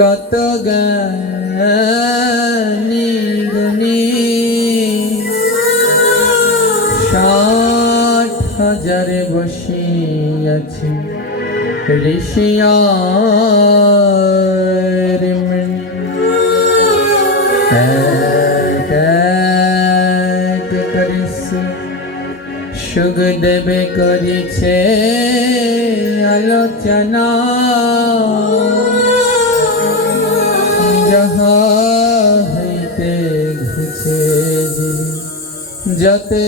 কত জ্ঞানী গুণী 60,000 বসিয়াছে ঋষিয়ার মণি এক এক করিছে সুখদেবে করিছে আলোচনা যাহা হইতে ঘুচে যতে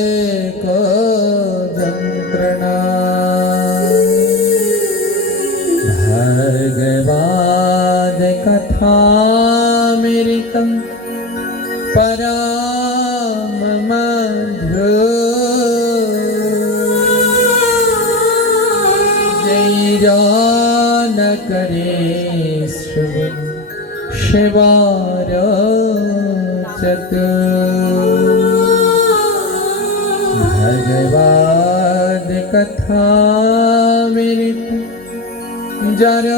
যন্ত্রণা ভগবাদ কথামৃতম পরম মধুর জয় ন করে শ্রবণ সেবার চতুর ভগবাদ কথামৃত যার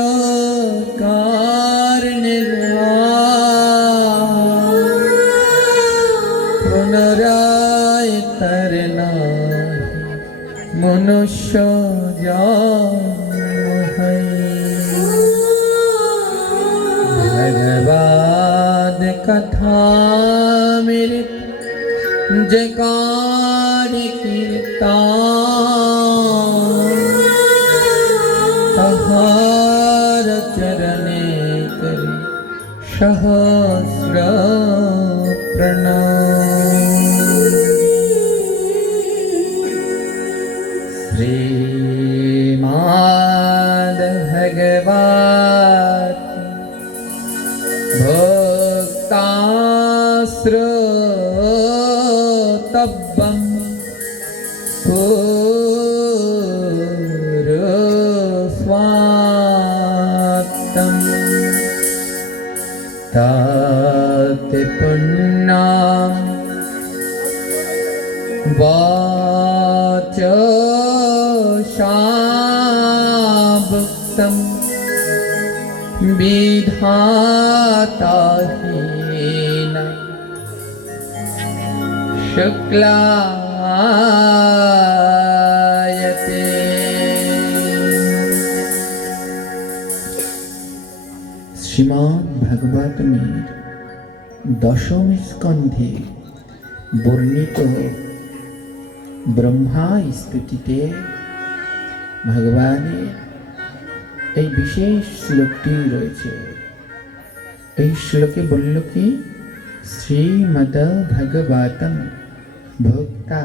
কারণে পুনরায় তার নাহি মনুষ্য জন্ম ভগবাদ কথামৃত যে কার কীর্তন তাহার চরণে করি সহস্র প্রণাম। শ্রীমদ্ ভগবৎ ভক্তাশ্রোতব্যম পুরুস্বাত্তম তৎ পুণ্যম বাচসাভুক্তম বিধাতা হীন শুক্লায়তে। শ্রীমদ্ ভাগবতমের দশম স্কন্ধে বর্ণিত ব্রহ্মা স্তুতিতে ভগবানের এই বিশেষ শ্লোকটি রয়েছে। এই শ্লোকে বলল কি শ্রীমদ ভাগবতম ভক্তা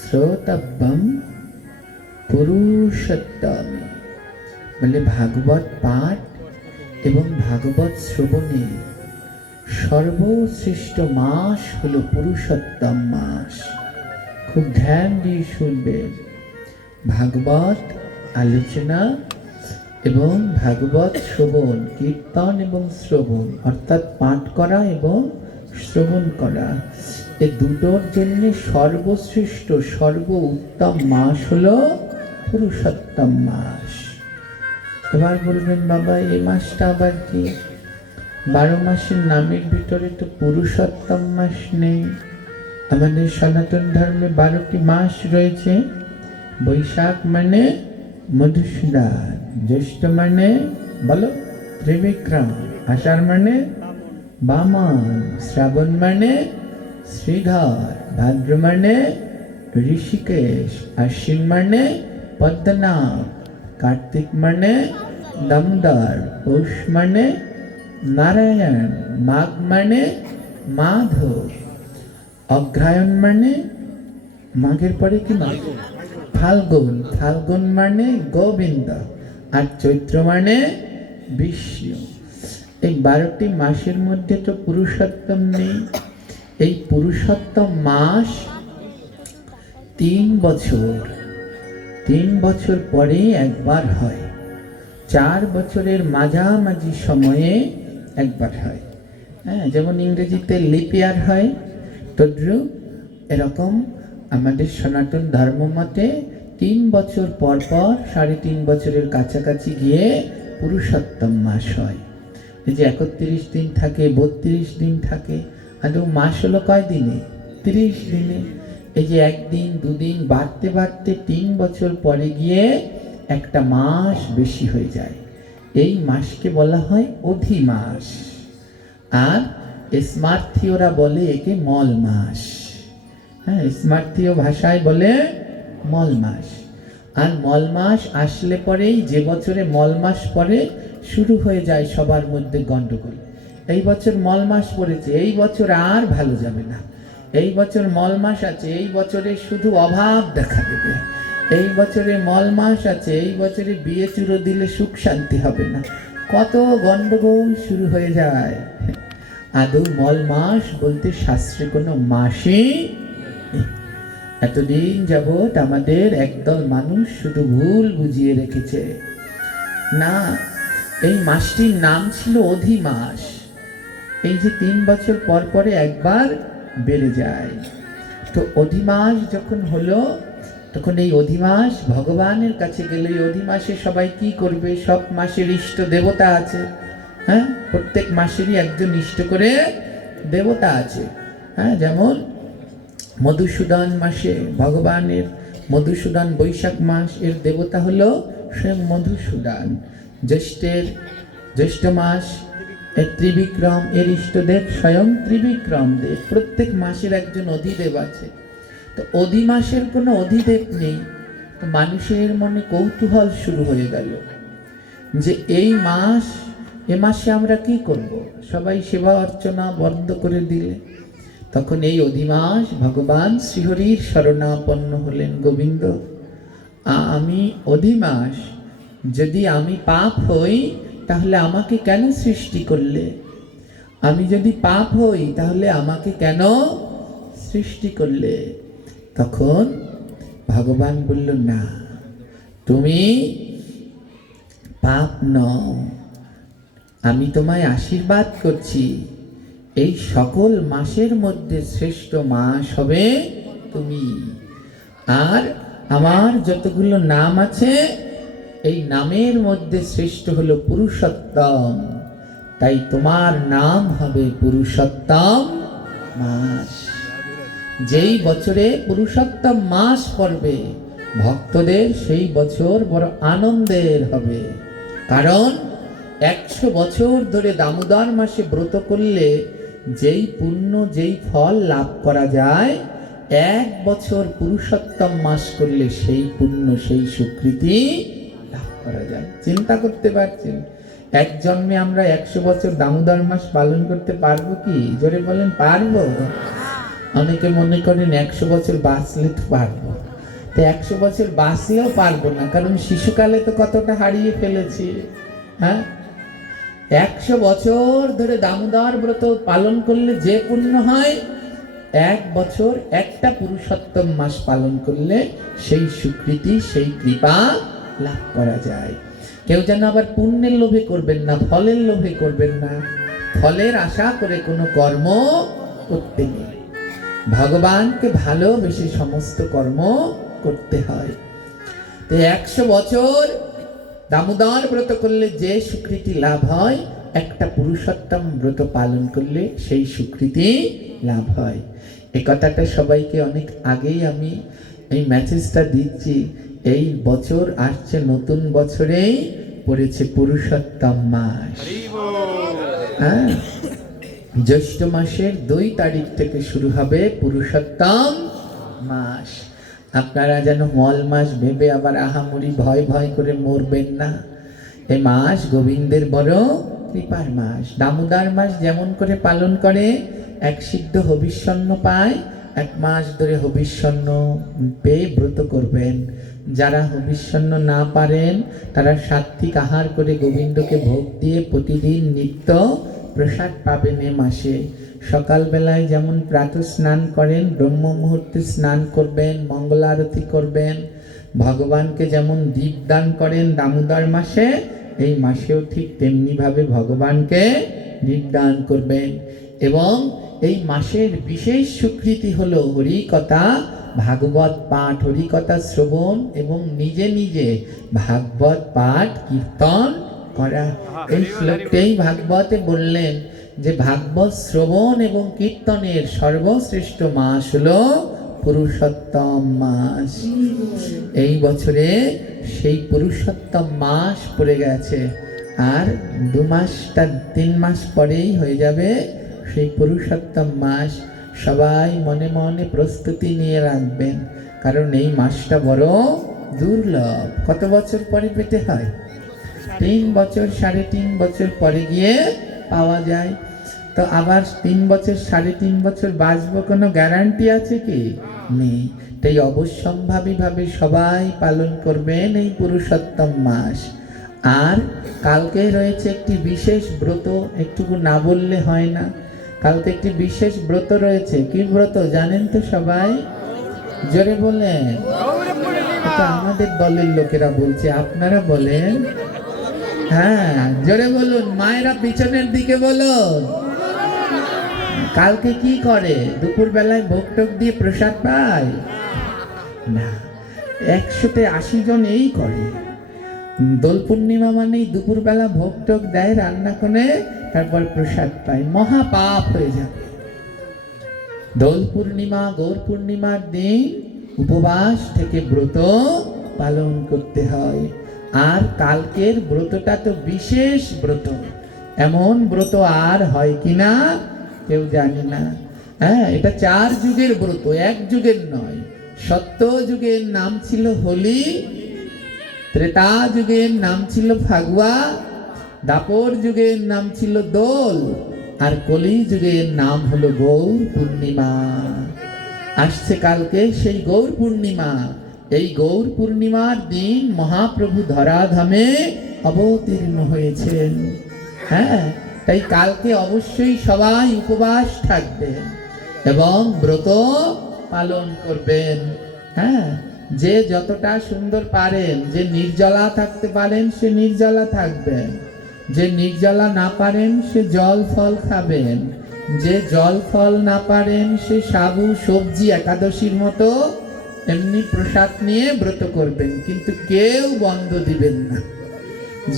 শ্রোতব্যম পুরুষোত্তম, বলে ভাগবত পাঠ এবং ভাগবত শ্রবণে সর্বশ্রেষ্ঠ মাস হলো পুরুষোত্তম মাস। খুব ধ্যান দিয়ে শুনবেন। ভাগবত আলোচনা এবং ভাগবত শ্রবণ, কীর্তন এবং শ্রবণ অর্থাৎ পাঠ করা এবং শ্রবণ করা, এই দুটোর জন্য সর্বশ্রেষ্ঠ সর্ব উত্তম মাস হলো পুরুষোত্তম মাস। এবার বলবেন বাবা এই মাসটা আবার কি? 12 মাসের নামের ভিতরে তো পুরুষোত্তম মাস নেই। আমাদের সনাতন ধর্মে 12টি মাস রয়েছে। বৈশাখ মানে মধুসূদন, জ্যৈষ্ঠ মানে বলো ত্রিবিক্রম, আষাঢ় মানে বামন, শ্রাবণ মানে শ্রীধর, ভাদ্র মানে ঋষিকেশ, আশ্বিন মানে পদ্মনাভ, কার্তিক মানে দামোদর, পৌষ মানে নারায়ণ, মাঘ মানে মাধব, অগ্রহায়ণ মানে মাঘের পরে কি মাঘ? ফাল্গুন, ফাল্গুন মানে গোবিন্দ, আর চৈত্র মানে বিষ্ণু। এই 12টি মাসের মধ্যে তো পুরুষোত্তম নেই। এই পুরুষোত্তম মাস 3 বছর পরে একবার হয়। 4 বছরের মাঝামাঝি সময়ে একবার হয়। হ্যাঁ, যেমন ইংরেজিতে লিপ ইয়ার হয়, তদ্রূপ এরকম আমাদের সনাতন ধর্ম মতে 3 বছর পর পর 3.5 বছরের কাছাকাছি গিয়ে পুরুষোত্তম মাস হয়। এই যে 31 দিন থাকে, 32 দিন থাকে, আর মাস হলো কয় দিনে? 30 দিনে। এই যে একদিন দুদিন বাড়তে বাড়তে 3 বছর পরে গিয়ে একটা মাস বেশি হয়ে যায়। এই মাসকে বলা হয় অধিমাস। আর স্মার্থীয়রা বলে একে মল মাস। হ্যাঁ, স্মার্থীয় ভাষায় বলে মল মাস। আর মল মাস আসলে পরেই, যে বছরে মল মাস পড়ে, শুরু হয়ে যায় সবার মধ্যে গন্ডগোল। এই বছর মল মাস পড়েছে, এই বছর আর ভালো যাবে না। এই বছর মল মাস আছে, এই বছরে শুধু অভাব দেখা দেবে। এই বছরে মল মাস আছে, এই বছরে বিয়ে চুরো দিলে সুখ শান্তি হবে না। কত গন্ডগোল শুরু হয়ে যায়। আদৌ মল মাস বলতে শাস্ত্রে কোনো মাসই নেই। এতদিন যাবৎ আমাদের একদল মানুষ শুধু ভুল বুঝিয়ে রেখেছে। না, এই মাসটির নাম ছিল অধিমাস। এই যে 3 বছর পর পরে একবার বেড়ে যায়। তো অধিমাস যখন হলো, তখন এই অধিমাস ভগবানের কাছে গেলে, এই অধিমাসে সবাই কি করবে? সব মাসের ইষ্ট দেবতা আছে। হ্যাঁ, প্রত্যেক মাসেরই একজন ইষ্ট করে দেবতা আছে। হ্যাঁ, যেমন মধুসূদন মাসে ভগবানের, মধুসূদন বৈশাখ মাস, এর দেবতা হলো স্বয়ং মধুসূদন। জ্যৈষ্ঠ মাস এর ত্রিবিক্রম, এর ইষ্টদেব স্বয়ং ত্রিবিক্রম দেব। প্রত্যেক মাসের একজন অধিদেব আছে। তো অধিমাসের কোনো অধিদেব নেই। তো মানুষের মনে কৌতূহল শুরু হয়ে গেল যে এই মাস, এ মাসে আমরা কি করব? সবাই সেবা অর্চনা বন্ধ করে দিলে। তখন এই অধিমাস ভগবান শ্রীহরির শরণাপন্ন হলেন। গোবিন্দ, আমি অধিমাস, যদি আমি পাপ হই তাহলে আমাকে কেন সৃষ্টি করলে? আমি যদি পাপ হই তাহলে আমাকে কেন সৃষ্টি করলে? তখন ভগবান বলল, না, তুমি পাপ নও, আমি তোমায় আশীর্বাদ করছি। এই সকল মাসের মধ্যে শ্রেষ্ঠ মাস হবে তুমি। আর আমার যতগুলো নাম আছে, এই নামের মধ্যে শ্রেষ্ঠ হলো পুরুষোত্তম। তাই তোমার নাম হবে পুরুষোত্তম মাস। যেই বছরে পুরুষোত্তম মাস পড়বে, ভক্তদের সেই বছর বড় আনন্দের হবে। কারণ 100 বছর ধরে দামোদর মাসে ব্রত করলে যেই পুণ্য, যেই ফল লাভ করা যায়, 1 বছর পুরুষোত্তম মাস করলে সেই পুণ্য, সেই স্বীকৃতি লাভ করা যায়। চিন্তা করতে পারছেন? এক জন্মে আমরা 100 বছর দামোদর মাস পালন করতে পারবো কি? জোরে বলেন, পারবো? অনেকে মনে করেন 100 বছর বাঁচলে তো পারবো। তো 100 বছর বাঁচলেও পারবো না, কারণ শিশুকালে তো কতটা হারিয়ে ফেলেছি। হ্যাঁ, 100 বছর ধরে দামোদর ব্রত পালন করলে যে পুণ্য হয়, 1 বছর একটা পুরুষোত্তম মাস পালন করলে সেই স্বীকৃতি, সেই কৃপা লাভ করা যায়। কেউ যেন আবার পুণ্যের লোভে করবেন না, ফলের লোভে করবেন না। ফলের আশা করে কোনো কর্ম করতে নেই। ভগবানকে ভালোবেসে সমস্ত কর্ম করতে হয়। তো 100 বছর দামোদর ব্রত করলে যে স্বীকৃতি লাভ হয়, একটা পুরুষোত্তম ব্রত পালন করলে সেই স্বীকৃতি লাভ হয়। এই কথাটা সবাইকে অনেক আগেই আমি এই মেসেজটা দিচ্ছি। এই বছর আসছে, নতুন বছরেই পড়েছে পুরুষোত্তম মাস। হ্যাঁ, জ্যৈষ্ঠ মাসের 2 তারিখ থেকে শুরু হবে পুরুষোত্তম মাস। আপনারা যেন মল মাস ভেবে আবার আহামরি ভয় ভয় করে মরবেন না। এই মাস গোবিন্দের বড় কৃপার মাস। দামোদর মাস যেমন করে পালন করে, এক সিদ্ধ হবিষ্যন্ন পায়, 1 মাস ধরে হবিষ্যন্ন পেয়ে ব্রত করবেন। যারা হবিষ্যন্ন না পারেন, তারা সাত্বিক আহার করে গোবিন্দকে ভোগ দিয়ে প্রতিদিন নিত্য প্রসাদ পাবেন। এ মাসে সকালবেলায় যেমন প্রাতঃ স্নান করেন, ব্রহ্ম মুহূর্তে স্নান করবেন, মঙ্গলারতি করবেন। ভগবানকে যেমন দীপদান করেন দামোদর মাসে, এই মাসেও ঠিক তেমনিভাবে ভগবানকে দীপদান করবেন। এবং এই মাসের বিশেষ স্বীকৃতি হলো হরিকথা, ভাগবত পাঠ, হরিকথা শ্রবণ এবং নিজে নিজে ভাগবত পাঠ কীর্তন করা। এই শ্লোকটাই ভাগবতে বললেন যে ভাগবত শ্রবণ এবং কীর্তনের সর্বশ্রেষ্ঠ মাস হলো পুরুষোত্তম মাস। এই বছরে সেই পুরুষোত্তম মাস পড়ে গেছে, আর 2 মাসটা 3 মাস পরেই হয়ে যাবে সেই পুরুষোত্তম মাস। সবাই মনে মনে প্রস্তুতি নিয়ে রাখবেন, কারণ এই মাসটা বড় দুর্লভ। কত বছর পরে পেতে হয়? 3 বছর 3.5 বছর পরে গিয়ে পাওয়া যায়। তো আবার 3 বছর 3.5 বছর বাঁচবো, কোনো গ্যারান্টি আছে কি? নেই। তাই অবশ্যম্ভাবীভাবে সবাই পালন করবেন এই পুরুষোত্তম মাস। আর কালকে রয়েছে একটি বিশেষ ব্রত, একটুকু না বললে হয় না। কালকে একটি বিশেষ ব্রত রয়েছে। কি ব্রত জানেন তো সবাই? জোরে বলেন। এটা আমাদের দলের লোকেরা বলছে, আপনারা বলেন। হ্যাঁ, জোরে বলুন। মায়েরা পিছনের দিকে বলুন। কালকে কি করে? দুপুর বেলায় ভোগ টোক দিয়ে প্রসাদ পায় না। 180 জন এই করে। দোল পূর্ণিমা মানেই দুপুর বেলা ভোগ টোক দেয় রান্না করে, তারপর প্রসাদ পায়। মহা পাপ হয়ে যাবে। দোল পূর্ণিমা গৌর পূর্ণিমার দিন উপবাস থেকে ব্রত পালন করতে হয়। আর কালকের ব্রতটা তো বিশেষ ব্রত, এমন ব্রত আর হয় কিনা কেউ জানে না। হ্যাঁ, এটা 4 যুগের ব্রত, 1 যুগের নয়। সত্য যুগের নাম ছিল হোলি, ত্রেতা যুগের নাম ছিল ফাগুয়া, দাপর যুগের নাম ছিল দোল, আর কলি যুগের নাম হলো গৌর পূর্ণিমা। আসছে কালকে সেই গৌর পূর্ণিমা। এই গৌর পূর্ণিমার দিন মহাপ্রভু ধরাধামে অবতীর্ণ হয়েছেন। হ্যাঁ, তাই কালকে অবশ্যই সবাই উপবাস থাকবেন এবং ব্রত পালন করবেন। হ্যাঁ, যে যতটা সুন্দর পারেন, যে নির্জলা থাকতে পারেন সে নির্জলা থাকবেন, যে নির্জলা না পারেন সে জল ফল খাবেন, যে জল ফল না পারেন সে সাবু সবজি একাদশীর মতো এমনি প্রসাদ নিয়ে ব্রত করবেন, কিন্তু কেউ বন্ধ দিবেন না।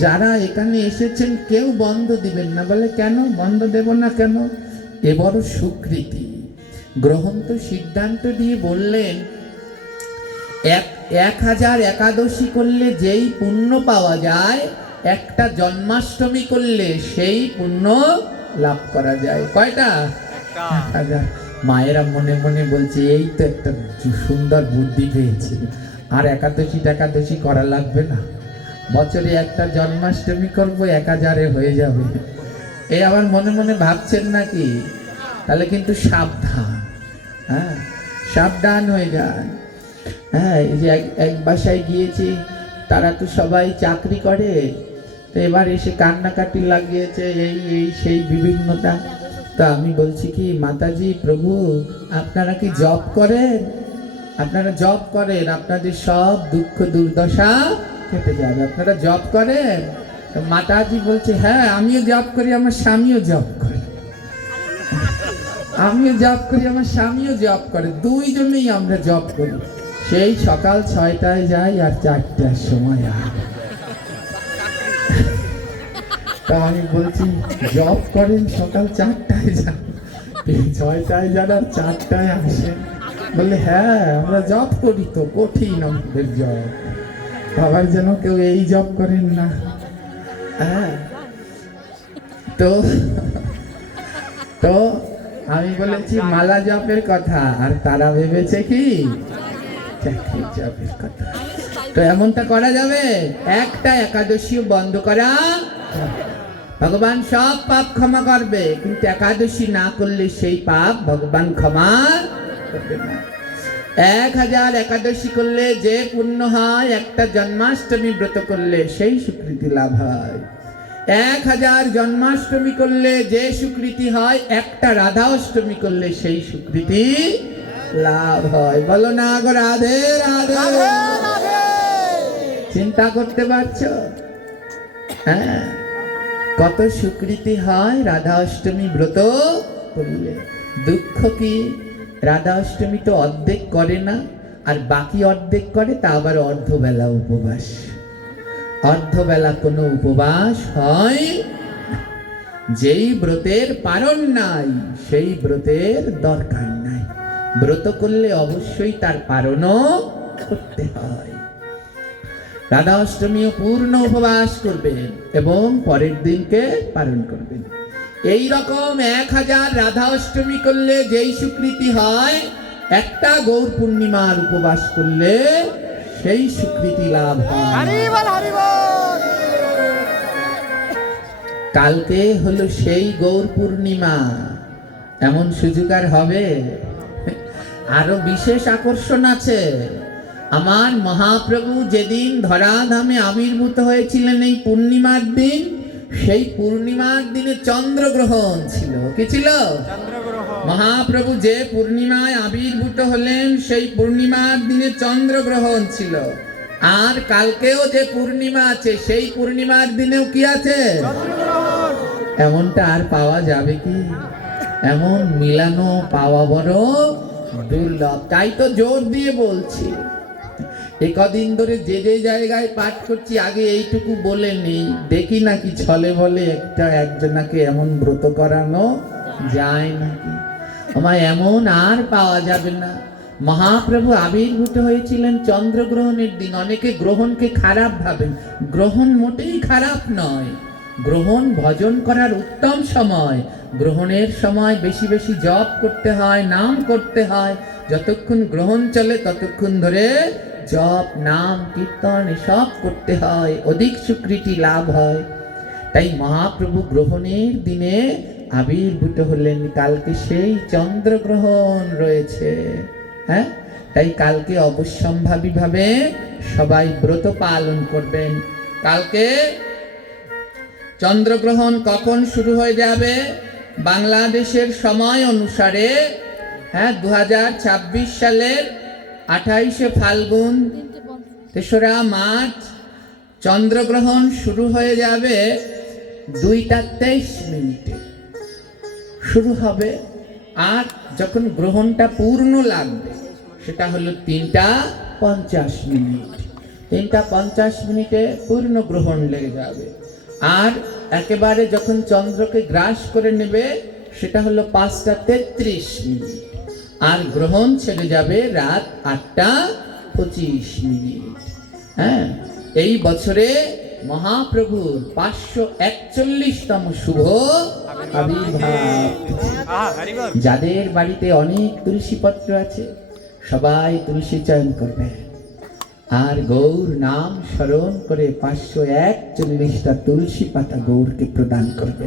যারা এখানে এসেছেন কেউ বন্ধ দিবেন না। বলে কেন বন্ধ দেব না কেন? এ বড় স্বীকৃতি। গ্রহন্ত সিদ্ধান্ত দিয়ে বললেন 1000 একাদশী করলে যেই পুণ্য পাওয়া যায়, একটা জন্মাষ্টমী করলে সেই পুণ্য লাভ করা যায়। কয়টা? 1000। মায়েরা মনে মনে বলছে এই তো একটা সুন্দর বুদ্ধি পেয়েছে, আর একাদশী করা লাগবে না, বছরে একটা জন্মাষ্টমী করবো, 1000 হয়ে যাবে। এই আবার মনে মনে ভাবছেন নাকি? তাহলে কিন্তু সাবধান। হ্যাঁ, সাবধান হয়ে যান। হ্যাঁ, এই যে এক বাসায় গিয়েছি, তারা তো সবাই চাকরি করে, তো এবার এসে কান্নাকাটি লাগিয়েছে, এই সেই বিভিন্নতা। তো আমি বলছি কি, মাতাজি প্রভু আপনারা কি জব করেন? আপনারা জব করেন, আপনাদের সব দুঃখ দুর্দশা কেটে যাবে। আপনারা জব করেন? তো মাতাজি বলছে হ্যাঁ আমিও জব করি, আমার স্বামীও জব করে। আমিও জব করি, আমার স্বামীও জব করে, দুইজনেই আমরা জব করি। সেই সকাল 6টায় যাই আর 4টার সময় আর। তা আমি বলছি জব করেন, সকাল 4টায় যান, 6টায় যান আর 4টায় আসেন। বললে হ্যাঁ আমরা জব করি, তো কঠিন আমাদের জব। আবার যেন কেউ এই জব করেন না। হ্যাঁ, তো আমি বলেছি মালা জপের কথা, আর তারা ভেবেছে কি চাকরি জপের কথা। তো এমনটা করা যাবে? একটা একাদশী বন্ধ করা। ভগবান সব পাপ ক্ষমা করবে, কিন্তু একাদশী না করলে সেই পাপ ভগবান ক্ষমা করবে না। 1000 একাদশী করলে যে পুণ্য হয়, একটা জন্মাষ্টমী ব্রত করলে সেই স্বীকৃতি লাভ হয়। 1000 জন্মাষ্টমী করলে যে স্বীকৃতি হয়, একটা রাধা অষ্টমী করলে সেই স্বীকৃতি লাভ হয়। বলো না গো রাধে রাধে। চিন্তা করতে পারছো? হ্যাঁ, কত স্বীকৃতি হয় রাধা অষ্টমী ব্রত করলে। দুঃখ কি, রাধা অষ্টমী তো অর্ধেক করে না, আর বাকি অর্ধেক করে, তা আবার অর্ধবেলা উপবাস। অর্ধবেলা কোনো উপবাস হয় না। যেই ব্রতের পারণ নাই সেই ব্রতের দরকার নাই। ব্রত করলে অবশ্যই তার পারণও করতে হয়। রাধা অষ্টমীও পূর্ণ উপবাস করবেন এবং পরের দিনকে পালন করবেন। এই রকম 1000 রাধা অষ্টমী করলে যেই স্বীকৃতি হয়, একটা গৌর পূর্ণিমার উপবাস করলে সেই স্বীকৃতি লাভ হয়। কালকে হলো সেই গৌর পূর্ণিমা, এমন সুযোগ আর হবে? আরো বিশেষ আকর্ষণ আছে। আমার মহাপ্রভু যেদিন ধরাধামে আবির্ভূত হয়েছিলেন এই পূর্ণিমার দিন, সেই পূর্ণিমার দিনে চন্দ্রগ্রহণ ছিল। কি ছিল? মহাপ্রভু যে পূর্ণিমায় আবির্ভূত হলেন সেই পূর্ণিমার দিনে চন্দ্রগ্রহণ ছিল। আর কালকেও যে পূর্ণিমা আছে সেই পূর্ণিমার দিনেও কি আছে? এমনটা আর পাওয়া যাবে কি? এমন মিলানো পাওয়া বড় দুর্লভ। তাই তো জোর দিয়ে বলছি, কদিন ধরে যে যে জায়গায় পাঠ করছি আগে এইটুকু বলে নেই, দেখি নাকি ছলে বলে একজনাকে এমন ব্রত করানো যায় নাকি। আমার এমন আর পাওয়া যাবে না। মহাপ্রভু আবির্ভূত হয়েছিলেন চন্দ্রগ্রহণের দিন। অনেকে গ্রহণকে খারাপ ভাবেন, গ্রহণ মোটেই খারাপ নয়। গ্রহণ ভজন করার উত্তম সময়। গ্রহণের সময় বেশি বেশি জপ করতে হয়, নাম করতে হয়। যতক্ষণ গ্রহণ চলে ততক্ষণ ধরে জপ নাম কীর্তন এসব করতে হয়, অধিক স্বীকৃতি লাভ হয়। তাই মহাপ্রভু গ্রহণের দিনে আবির্ভূত হলেন। কালকে সেই চন্দ্রগ্রহণ রয়েছে। হ্যাঁ, তাই কালকে অবশ্যম্ভাবী ভাবে সবাই ব্রত পালন করবেন। কালকে চন্দ্রগ্রহণ কখন শুরু হয়ে যাবে? বাংলাদেশের সময় অনুসারে 2026 সালের 28শে ফাল্গুন 3রা মার্চ চন্দ্রগ্রহণ শুরু হয়ে যাবে 2:23 শুরু হবে। আর যখন গ্রহণটা পূর্ণ লাগবে সেটা হলো 3:50। 3:50 পূর্ণ গ্রহণ লেগে যাবে। আর একেবারে যখন চন্দ্রকে গ্রাস করে নেবে সেটা হলো 5:33। আর গ্রহণ ছেড়ে যাবে রাত 8:25। হ্যাঁ, এই বছরে মহাপ্রভুর 541তম শুভ আবির্ভাব। যাদের বাড়িতে অনেক তুলসী পত্র আছে সবাই তুলসী চয়ন করবে আর গৌর নাম স্মরণ করে 541টা তুলসী পাতা গৌরকে প্রদান করবে।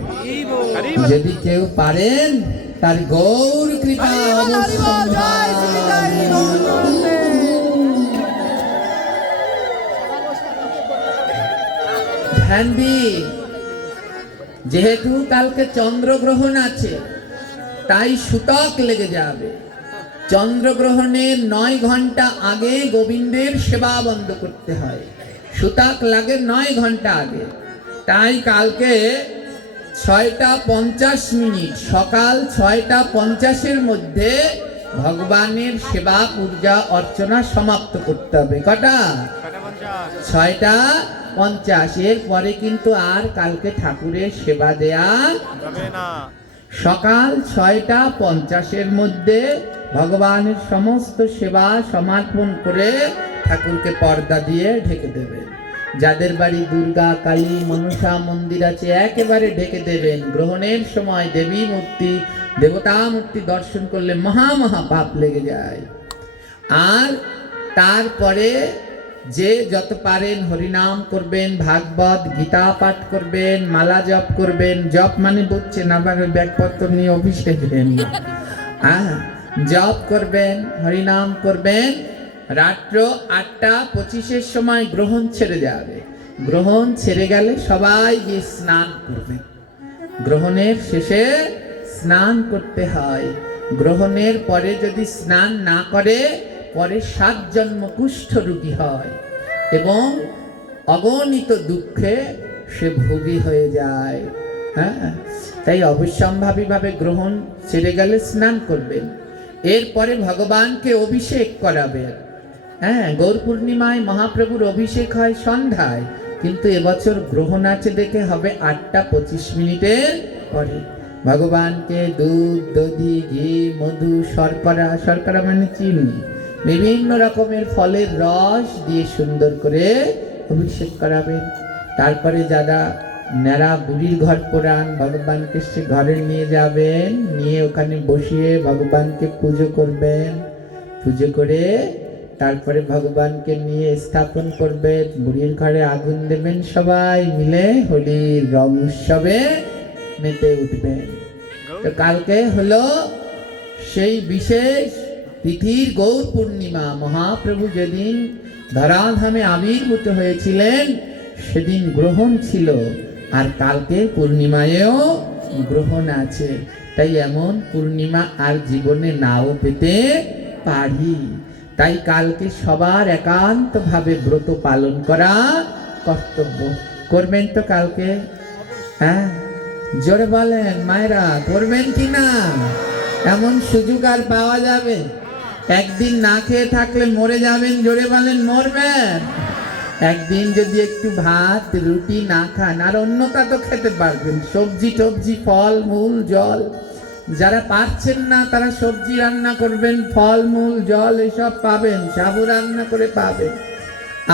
যদি কেউ পারেন তার গৌর কৃপা ধ্যান দিন। যেহেতু কালকে চন্দ্রগ্রহণ আছে তাই সূতক লেগে যাবে। চন্দ্রগ্রহণের 9 ঘন্টা আগে গোবিন্দের সেবা বন্ধ করতে হয়। সূতক লাগে 9 ঘন্টা আগে। তাই কালকে 6:50 সকাল 6:50 মধ্যে ভগবানের সেবা পূজা অর্চনা সমাপ্ত করতে হবে। কটা? 6:50। এর পরে কিন্তু আর কালকে ঠাকুরের সেবা দেয়া যাবে না। সকাল 6:50 মধ্যে ভগবানের সমস্ত সেবা সমর্পণ করে ঠাকুরকে পর্দা দিয়ে ঢেকে দেবেন। যাদের বাড়ি দুর্গা কালী মনসা মন্দির আছে একেবারে ঢেকে দেবেন। গ্রহণের সময় দেবী মূর্তি দেবতা মূর্তি দর্শন করলে মহা মহা পাপ লেগে যায়। আর তারপরে যে যত পারেন হরিনাম করবেন, ভাগবত গীতা পাঠ করবেন, মালা জপ করবেন। জপ মানে বুঝছেন, আবার ব্যাগপত্র নিয়ে অফিসে যাবেন না। জপ করবেন, হরিনাম করবেন। রাত্র 8:25 সময় গ্রহণ ছেড়ে যাবে। গ্রহণ ছেড়ে গেলে সবাই গিয়ে স্নান করবেন। গ্রহণের শেষে স্নান করতে হয়। গ্রহণের পরে যদি স্নান না করে পরে 7 জন্ম কুষ্ঠ রোগী হয় এবং অগণিত দুঃখে সে ভোগী হয়ে যায়। হ্যাঁ, তাই অবশ্যম্ভাবী ভাবে গ্রহণ ছেড়ে গেলে স্নান করবেন। এরপরে ভগবানকে অভিষেক করাবেন। হ্যাঁ, গৌর পূর্ণিমায় মহাপ্রভুর অভিষেক হয় সন্ধ্যায়। কিন্তু এবছর গ্রহণ আছে দেখে হবে 8:25 পরে। ভগবানকে দুধ, দধি, ঘি, মধু, শর্করা, শর্করা মানে চিনি, বিভিন্ন রকমের ফলের রস দিয়ে সুন্দর করে অভিষেক করাবেন। তারপরে যারা নেড়া বুড়ির ঘর পুরান, ভগবানকে সে ঘরে নিয়ে যাবেন, নিয়ে ওখানে বসিয়ে ভগবানকে পুজো করবেন। পুজো করে তারপরে ভগবানকে নিয়ে স্থাপন করবেন, বুড়ির ঘরে আগুন দেবেন, সবাই মিলে হোলির রং উৎসবে মেতে উঠবেন। তো কালকে হলো সেই বিশেষ তিথির গৌর পূর্ণিমা। মহাপ্রভু যেদিন ধরাধামে আবির্ভূত হয়েছিলেন সেদিন গ্রহণ ছিল, আর কালকে পূর্ণিমায়ও গ্রহণ আছে। তাই এমন পূর্ণিমা আর জীবনে নাও পেতে পারি। তাই কালকে সবার একান্তভাবে ব্রত পালন করা কর্তব্য। করবেন তো কালকে? হ্যাঁ, জোরে বলেন মায়েরা, করবেন কি না? এমন সুযোগ আর পাওয়া যাবে? একদিন না খেয়ে থাকলে মরে যাবেন, জোরে বলেন মরবেন। একদিন যদি একটু ভাত রুটি না খান, আর অন্যটা তো খেতে পারবেন, সবজি টবজি, ফল মূল, জল। যারা পারছেন না তারা সবজি রান্না করবেন, ফল মূল জল এসব পাবেন, সাবু রান্না করে পাবেন।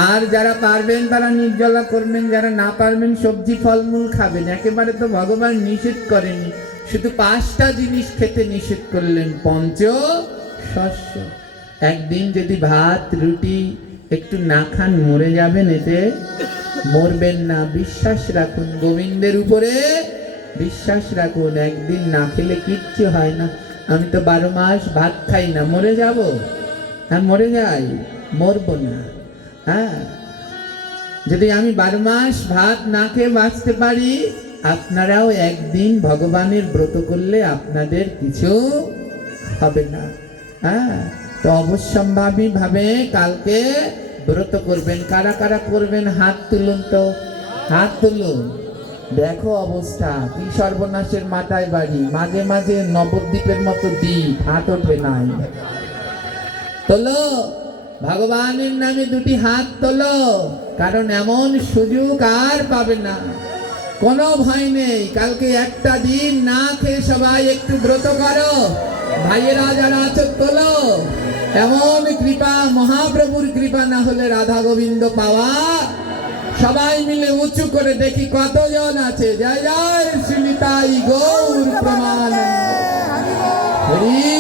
আর যারা পারবেন তারা নির্জলা করবেন, যারা না পারবেন সবজি ফলমূল খাবেন। একেবারে তো ভগবান নিষেধ করেনি, শুধু 5টা জিনিস খেতে নিষেধ করলেন, পঞ্চ শস্য। একদিন যদি ভাত রুটি একটু না খান মরে যাবেন, এতে মরবেন না। বিশ্বাস রাখুন, গোবিন্দের উপরে বিশ্বাস রাখুন। একদিন না খেলে কিচ্ছু হয় না। আমি তো 12 মাস ভাত খাই না, মরে যাব? হ্যাঁ মরে যাই, মরবো না। হ্যাঁ, যদি আমি 12 মাস ভাত না খেয়ে বাঁচতে পারি, আপনারাও একদিন ভগবানের ব্রত করলে আপনাদের কিছু হবে না। হ্যাঁ, তো অবশ্যম্ভাবী ভাবে কালকে ব্রত করবেন। কারা কারা করবেন হাত তুলুন তো, হাত তুলুন। দেখো অবস্থা কি সর্বনাশের মাথায় বাড়ি, মাঝে মাঝে নবদ্বীপের মতো দ্বীপ, হাত ওঠে নাই। তোলো, ভগবানের নামে 2টি হাত তোলো, কারণ এমন সুযোগ আর পাবে না। কোনো ভয় নেই, কালকে একটা দিন না খেয়ে সবাই একটু ব্রত করো। ভাইয়েরা যারা আছো তোলো। এমন কৃপা, মহাপ্রভুর কৃপা না হলে রাধা গোবিন্দ পাওয়া। সবাই মিলে উঁচু করে দেখি কতজন আছে। জয় জয় শ্রী নিতাই গৌর প্রমানন্দ। হরি